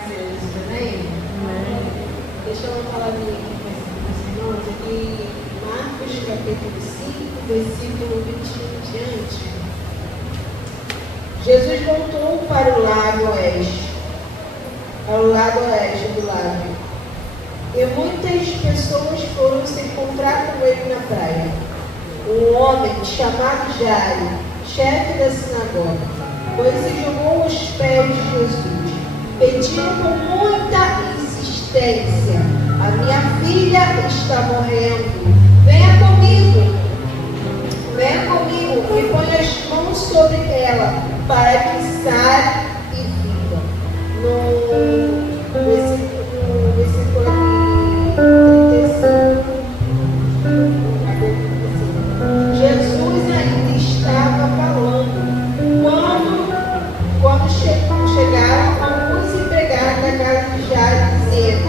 Amém? Deixa eu falar aqui com os irmãos, aqui Marcos capítulo 5, versículo 21 em diante. Jesus voltou para o lado oeste, ao lado oeste do lago. E muitas pessoas foram se encontrar com ele na praia. Um homem chamado Jairo, chefe da sinagoga, pois se jogou aos pés de Jesus, pedindo com muita insistência: a minha filha está morrendo, venha comigo e põe as mãos sobre ela, para que saia e viva. No versículo aqui, 35, Jesus ainda estava falando quando chegaram alguns empregados da casa de Jairo, dizendo: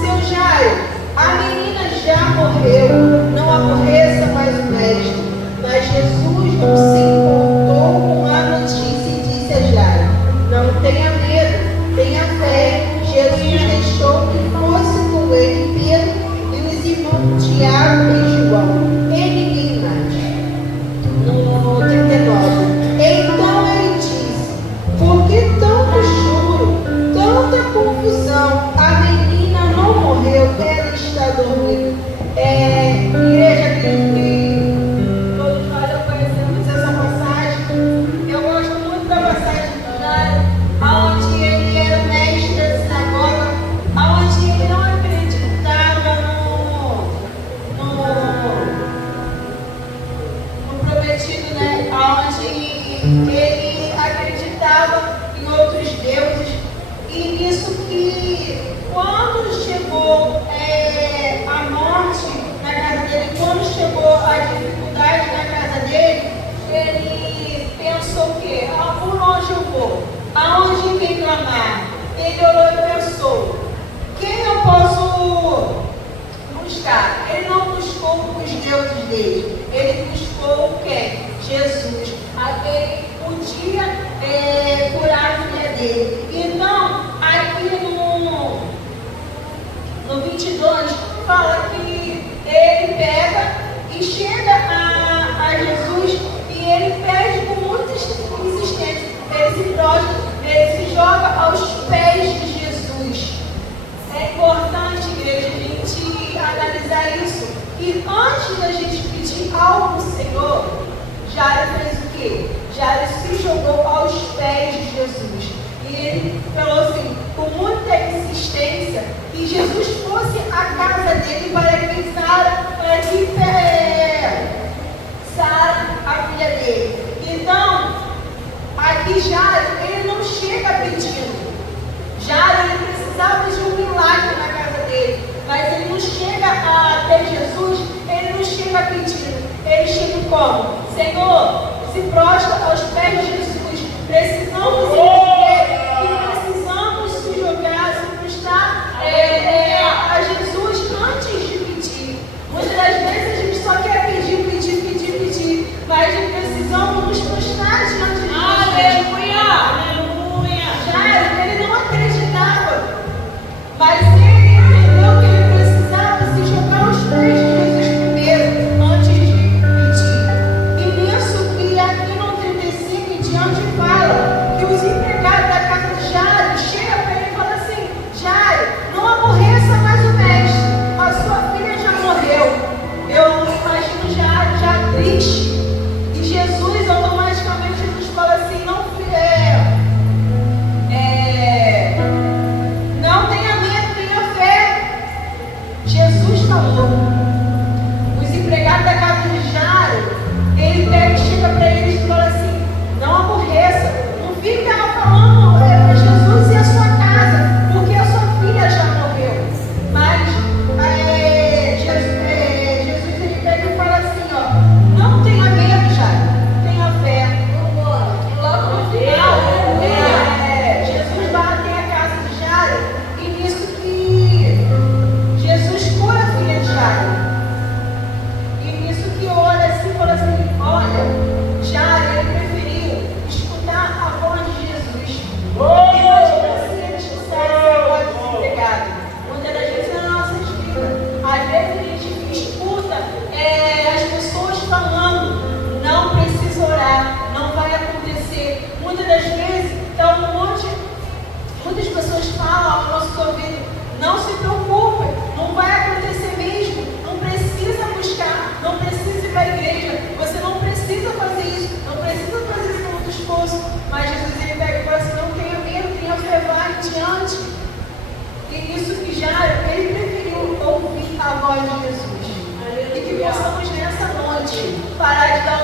seu Jairo, a menina já morreu, não aborreça mais o mestre. Mas Jesus não se importou com a notícia e disse a Jairo: não tenha medo, tenha fé. Jesus deixou que fosse com ele Pedro e os irmãos Tiago e João, e ninguém mais. No 39. Então ele disse: por que tanto choro, tanta confusão? A menina não morreu, ela está dormindo. Igreja que todos nós conhecemos essa passagem. Eu gosto muito da passagem do Jairo, onde ele era mestre da sinagoga, onde ele não acreditava no prometido, né? Onde ele acreditava em outros deuses. E nisso que quando chegou a morte na casa dele, quando chegou a dificuldade na casa dele, ele pensou o quê? Por onde eu vou? Aonde reclamar? Ele orou e pensou: quem eu posso buscar? Ele não buscou os deuses dele, ele buscou quem? Jesus, aquele que podia curar a filha dele. Então, aqui no 22, fala que ele pega e chega a Jesus e ele pede com muita insistência. Ele se prostra, ele se joga aos pés de Jesus. É importante, igreja, a gente analisar isso. E antes da gente pedir algo ao Senhor, Jairo fez o quê? Jairo se jogou aos pés de Jesus. E ele falou assim, com muita insistência, que Jesus fosse à casa dele para que Sara, a filha dele. Então, aqui Jairo, ele não chega pedindo. Jairo, ele precisava de um milagre na casa dele. Mas ele não chega até Jesus, ele não chega pedindo. Ele chega como? Senhor, se prostra aos pés de Jesus. Precisamos entender que precisamos se jogar, se prostrar a Jesus antes de pedir. Muitas das vezes a gente só quer pedir, mas precisamos nos prostrar diante de Jesus. Aleluia! Jairo, ele não acreditava, mas ele entendeu que ele precisava se jogar aos pés de Jesus primeiro, antes de pedir. E nisso que aqui no 35 em diante fala que os empregados ouvindo. Não se preocupe, não vai acontecer mesmo. Não precisa buscar, não precisa ir para a igreja. Você não precisa fazer isso, não precisa fazer isso com muito esforço. Mas Jesus ele pega e fala assim: não tenha medo, tenha fé, vai adiante. E isso que já ele preferiu ouvir a voz de Jesus. E que possamos nessa noite parar de dar